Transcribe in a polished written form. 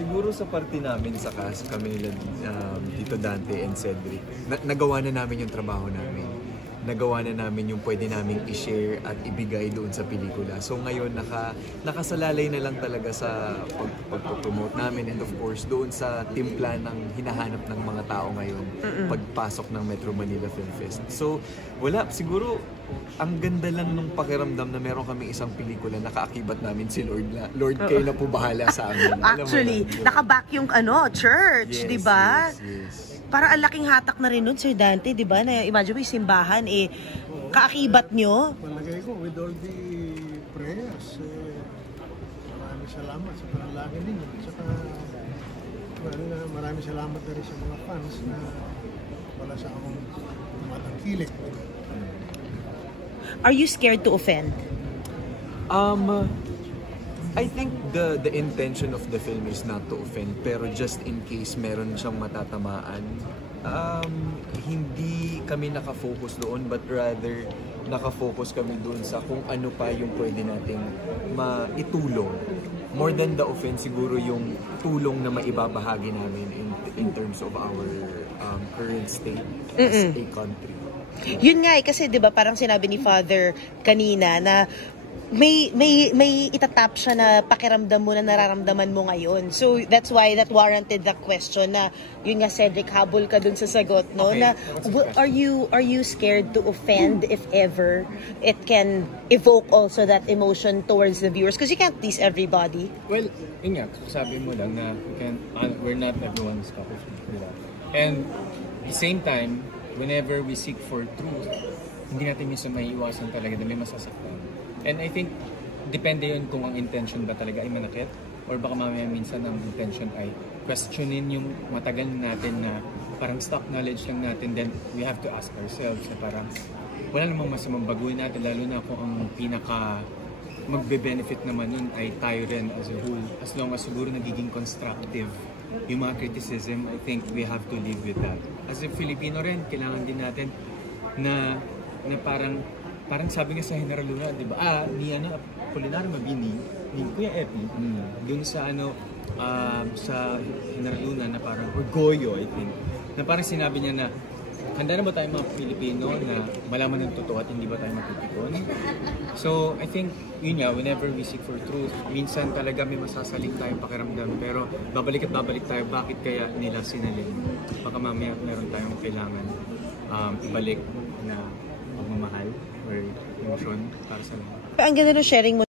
Siguro sa parte namin sa cast, kami nila Tito Dante and Cedric, nagawa na namin yung trabaho namin. Nagawa na namin yung pwede namin i-share at ibigay doon sa pelikula. So ngayon, nakasalalay na lang talaga sa pag-promote namin and of course doon sa timpla ng hinahanap ng mga tao ngayon pagpasok ng Metro Manila Film Fest. So wala, siguro ang ganda lang nung pakiramdam na meron kami isang pelikula na kaakibat namin si Lord. Lord, kayo na po bahala sa amin. Actually, nakaback yung church, yes, di ba? Yes. Para ang laking hatak na rin nun, Sir Dante, di ba? Na imagine mo yung simbahan, kaakibat nyo. Palagay ko, with all the prayers, maraming salamat sa panalangin ninyo. Saka, maraming salamat na rin sa mga fans na wala sa akong tumatangkilik. Are you scared to offend? I think the intention of the film is not to offend, pero just in case meron siyang matatamaan, hindi kami nakafocus doon, but rather nakafocus kami doon sa kung ano pa yung pwede nating maitulong. More than the offense, siguro yung tulong na maibabahagi namin in terms of our current state as a country. Yun nga kasi 'di ba parang sinabi ni Father kanina na may itatap siya na pakiramdam mo na nararamdaman mo ngayon. So that's why that warranted the question na yun nga, Cedric, habol ka dun sa sagot, no? Okay. Na are you scared to offend if ever it can evoke also that emotion towards the viewers because you can't please everybody? Well, yun nga, sabi mo lang na we're not everyone's cup of tea. And at the same time, whenever we seek for truth, hindi natin minsan maiiwasan talaga na may masasaktan. And I think, depende yun kung ang intention ba talaga ay manakit or baka mamaya minsan ang intention ay questionin yung matagal natin na parang stock knowledge lang natin, then we have to ask ourselves na parang wala namang masamang baguhin natin, lalo na kung ang pinaka magbe-benefit naman nun ay tayo rin as a whole. As long as siguro nagiging constructive yung mga criticism, I think we have to live with that. As a Filipino rin, kailangan din natin na parang sabi nga sa General Luna, di ba? Ni Apolinario Mabini, ni Kuya Epi, dun sa sa General Luna na parang orgulyo, I think. Na parang sinabi niya na, handa na ba tayo mga Pilipino na malaman ng totoo at hindi ba tayo mapipikon? So, I think, yun nga, whenever we seek for truth, minsan talaga may masasaling tayong pakiramdam, pero babalik at babalik tayo, bakit kaya nila sinalin? Baka mamaya meron tayong kailangan ibalik na pagmamahal or emotion para sa lahat. Ang ganda ng sharing mo